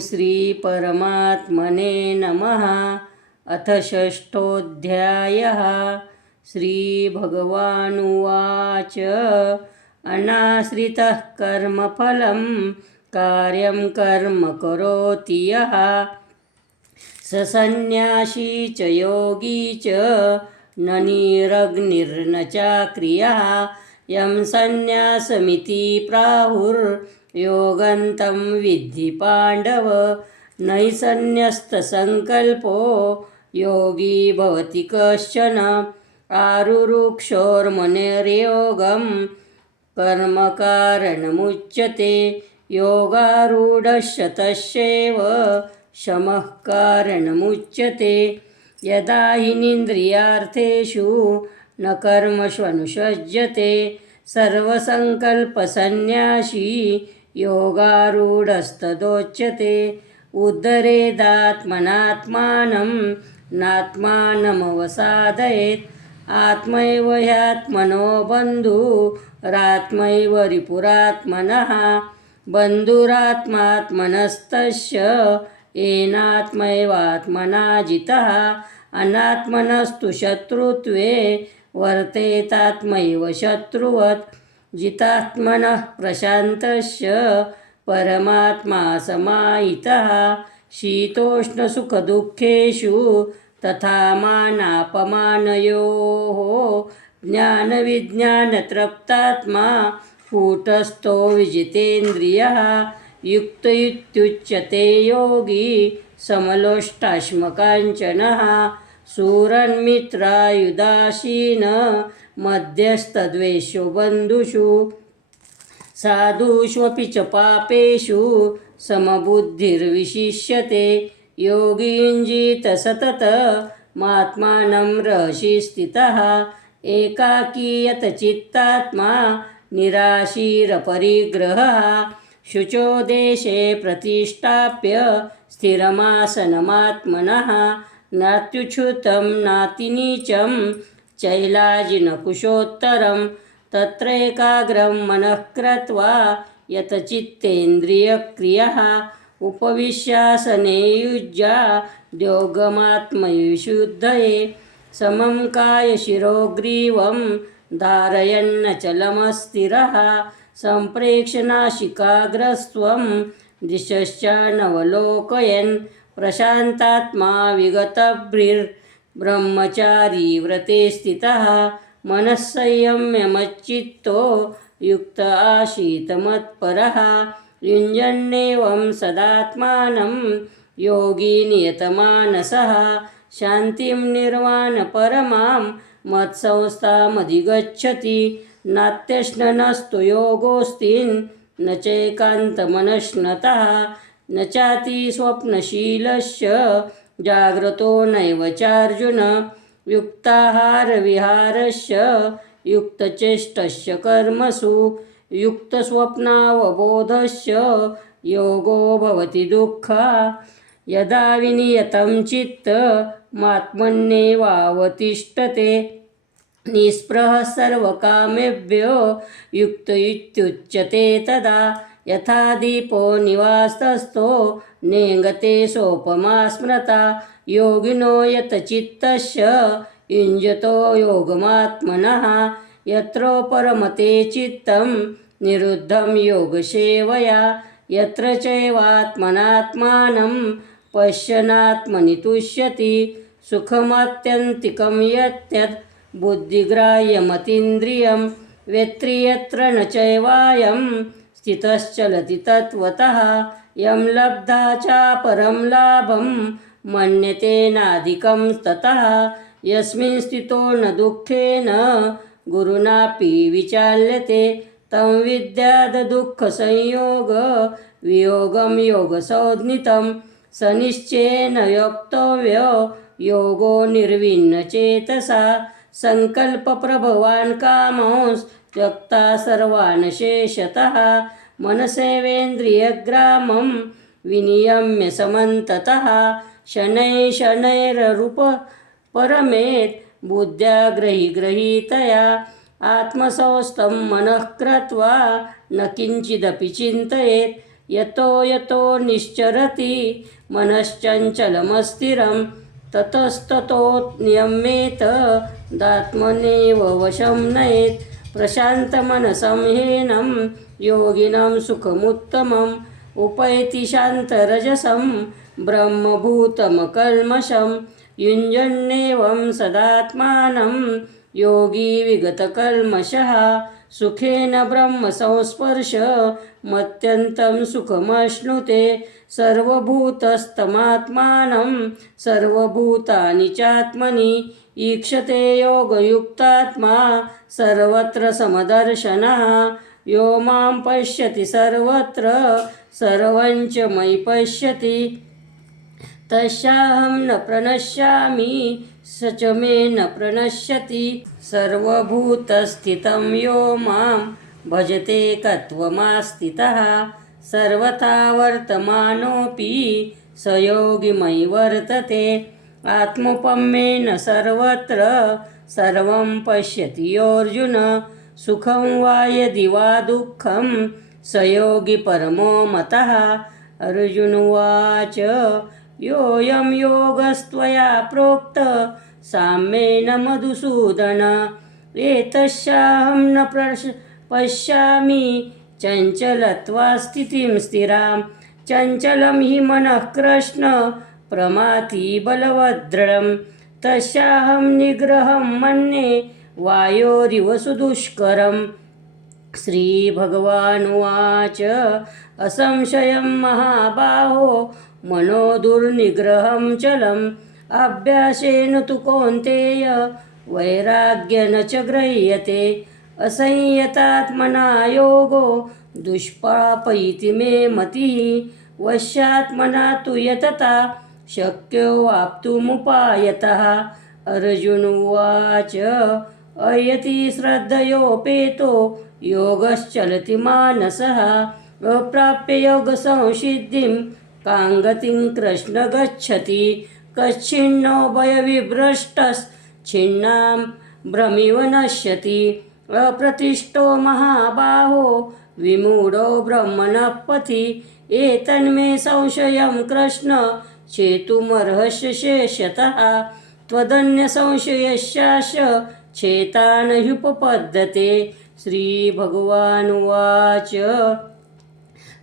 श्री परमात्मने नमः। अथ षष्ठोऽध्यायः। श्रीभगवानुवाच अनाश्रितः कर्मफलं कार्यं कर्म करोति यः स सन्न्यासी च योगी च न निरग्निर्न चाक्रियः यं सन्न्यासमिति प्राहुर्योगन्तं विद्धि पाण्डव न हि सन्न्यस्तसङ्कल्पो योगी भवति कश्चन आरुरुक्षोर्मनेर्योगं कर्मकारणमुच्यते योगारूढस्य तस्यैव शमः कारणमुच्यते यदा हिनिन्द्रियार्थेषु न कर्मष्वनुसज्जते सर्वसङ्कल्पसन्न्यासी योगारूढस्तदोच्यते उद्धरेदात्मनात्मानं नात्मानमवसादयेत् आत्मैव ह्यात्मनो बन्धुरात्मैव रिपुरात्मनः बन्धुरात्मात्मनस्तस्य येनात्मैवात्मना जितः अनात्मनस्तु शत्रुत्वे वर्तेतात्मैव शत्रुवत् जितात्मनः प्रशान्तस्य परमात्मा समाहितः शीतोष्णसुखदुःखेषु तथा मानापमानयोः ज्ञानविज्ञानतृप्तात्मा कूटस्थो विजितेन्द्रियः युक्त इत्युच्यते योगी समलोष्टाश्मकाञ्चनः शूरन्मित्रायुदासीन मध्यस्तद्वेषो बन्धुषु साधुष्वपि च पापेषु समबुद्धिर्विशिष्यते योगीञ्जित सततमात्मानं रहसि स्थितः एकाकी यतचित्तात्मा निराशीरपरिग्रहः शुचो देशे प्रतिष्ठाप्य स्थिरमासनमात्मनः नात्युच्छ्रुतं नातिनीचं चैलाजिनकुशोत्तरं तत्रैकाग्रं मनः कृत्वा यतचित्तेन्द्रियक्रियः उपविश्यासने युज्याद्योगमात्मविशुद्धये समं कायशिरोग्रीवं धारयन्नचलमस्थिरः सम्प्रेक्ष्यनासिकाग्रस्त्वं दिशश्चानवलोकयन् प्रशान्तात्मा विगतभृर्ब्रह्मचारी व्रते स्थितः मनस्संयम्यमच्चित्तो युक्त आसीत् युञ्जन्नेवं सदात्मानं योगी नियतमानसः शान्तिं निर्वाणपरमां मत्संस्थामधिगच्छति नात्यश्ननस्तु योगोऽस्तिन् चैकान्तमनश्नतः न चातिस्वप्नशीलस्य जाग्रतो नैव चार्जुन युक्ताहारविहारस्य युक्तचेष्टस्य कर्मसु युक्तस्वप्नावबोधस्य योगो भवति दुःखः यदा विनियतं चित्तमात्मन्येवावतिष्ठते निःस्पृहः सर्वकामेभ्यो युक्त इत्युच्यते तदा यथा दीपो निवास्तस्थो नेङ्गते सोपमा स्मृता योगिनो यतचित्तस्य युञ्जतो योगमात्मनः यत्र परमते चित्तं निरुद्धं योगसेवया यत्र चैवात्मनात्मानं पश्यन्नात्मनि तुष्यति सुखमात्यन्तिकं यत् बुद्धिग्राह्यमतीन्द्रियं वेत्ति यत्र न चैवायं स्थितश्चलति तत्त्वतः यं लब्धा चापरं लाभं मन्यते नाधिकं ततः यस्मिन् स्थितो न दुःखेन गुरुणापि विचाल्यते तं विद्याद् दुःखसंयोग वियोगं योगसंज्ञितं स निश्चयेन वक्तव्यो योगो निर्विण्णचेतसा संकल्पप्रभवान् कामांस् त्यक्ता सर्वान् शेषतः मनसेवेन्द्रियग्रामं विनियम्य समन्ततः शनैः शनैररूप परमेत् बुद्ध्या ग्रहीतया आत्मसंस्थं मनः कृत्वा न किंचिदपि चिन्तयेत् यतो यतो निश्चरति मनश्चञ्चलमस्थिरं ततस्ततो नियम्येत दात्मनेव वशं नयेत् प्रशान्तमनसं ह्येनं योगिनं सुखमुत्तमम् उपैति शान्तरजसं ब्रह्मभूतमकल्मषं युञ्जन्नेवं सदात्मानं योगी विगतकल्मषः सुखेन ब्रह्मसंस्पर्शमत्यन्तं सुखमश्नुते सर्वभूतस्थमात्मानं सर्वभूतानि चात्मनि ईक्षते योगयुक्तात्मा सर्वत्र समदर्शनः यो मां पश्यति सर्वत्र सर्वं च मयि पश्यति तस्याहं न प्रणश्यामि स च मे न प्रणश्यति सर्वभूतस्थितं यो मां भजते कत्वमास्थितः सर्वथा वर्तमानोऽपि स योगी मयि वर्तते आत्मोपम्येन सर्वत्र सर्वं पश्यति योऽर्जुन सुखं वा यदि वा दुःखं स योगी परमो मतः अर्जुन उवाच योऽयं योगस्त्वया प्रोक्त साम्येन मधुसूदन एतस्याहं न पश्यामि चञ्चलत्वा स्थितिं स्थिरां चञ्चलं हि मनः कृष्ण प्रमाथि बलवद्दृढं तस्याहं निग्रहं मन्ये वायोरिव सुदुष्करम् श्रीभगवानुवाच असंशयं महाबाहो मनो दुर्निग्रहं चलम् अभ्यासेन तु कौन्तेय वैराग्येन च गृह्यते असंयतात्मना योगो दुष्पाप इति मे मतिः वश्यात्मना तु यतता शक्यो वाप्तुमुपायतः अर्जुन उवाच अयति श्रद्धयोपेतो योगश्चलति मानसः अप्राप्य योगसंसिद्धिं काङ्गतिं कृष्ण गच्छति कच्छिन्नो भयविभ्रष्टश्छिन्नां भ्रमिव नश्यति अप्रतिष्ठो महाबाहो विमूढो ब्रह्मणः पथि एतन्मे संशयं कृष्ण चेतुमर्हस्य शेषतः त्वदन्यसंशयस्याश चेता न ह्युपपद्यते श्रीभगवानुवाच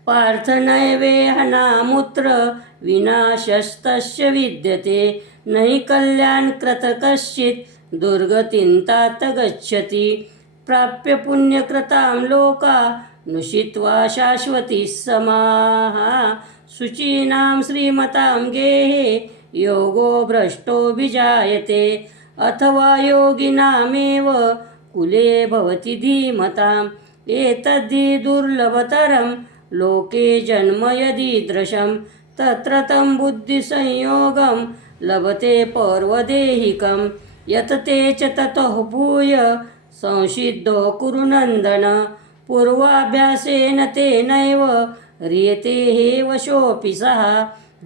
पार्थ नैवेहनामुत्र विनाशस्तस्य विद्यते न हि कल्याणकृत कश्चित् दुर्गतिं तात गच्छति प्राप्य पुण्यकृतां लोका नुषित्वा शाश्वती समाः शुचीनां श्रीमतां गेहे योगो भ्रष्टो विजायते अथवा योगिनामेव कुले भवति धीमताम् एतद्धि दुर्लभतरं लोके जन्म यदीदृशं तत्र तं बुद्धिसंयोगं लभते पौर्वदेहिकं यतते च ततः भूय संसिद्धो कुरु नन्दन पूर्वाभ्यासेन तेनैव ह्रियते हे वशोऽपि सः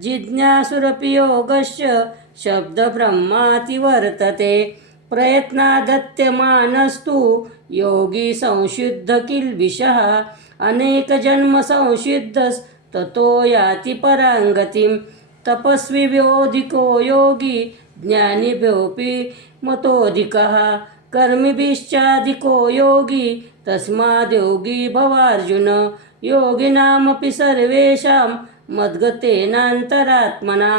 जिज्ञासुरपि योगस्य शब्दब्रह्माति वर्तते प्रयत्नादत्यमानस्तु योगी संशुद्ध किल्बिषः अनेकजन्म संसिद्धस्ततो याति पराङ्गतिं तपस्विभ्योऽधिको योगी ज्ञानिभ्योऽपि मतोऽधिकः कर्मिभिश्चाधिको योगी तस्माद्योगी भवार्जुन योगिनामपि सर्वेषां मद्गतेनान्तरात्मना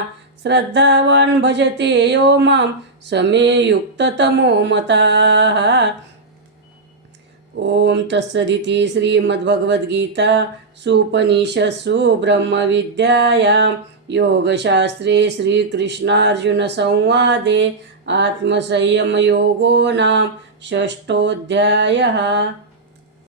श्रद्धावान् भजते यो मां समे युक्ततमो मताः। ओम तत्सदिति श्रीमद्भगवद्गीता सुपनिषत्सु ब्रह्मविद्यायां योगशास्त्रे श्रीकृष्णार्जुनसंवादे आत्मसंयमयोगो नाम षष्ठोऽध्यायः।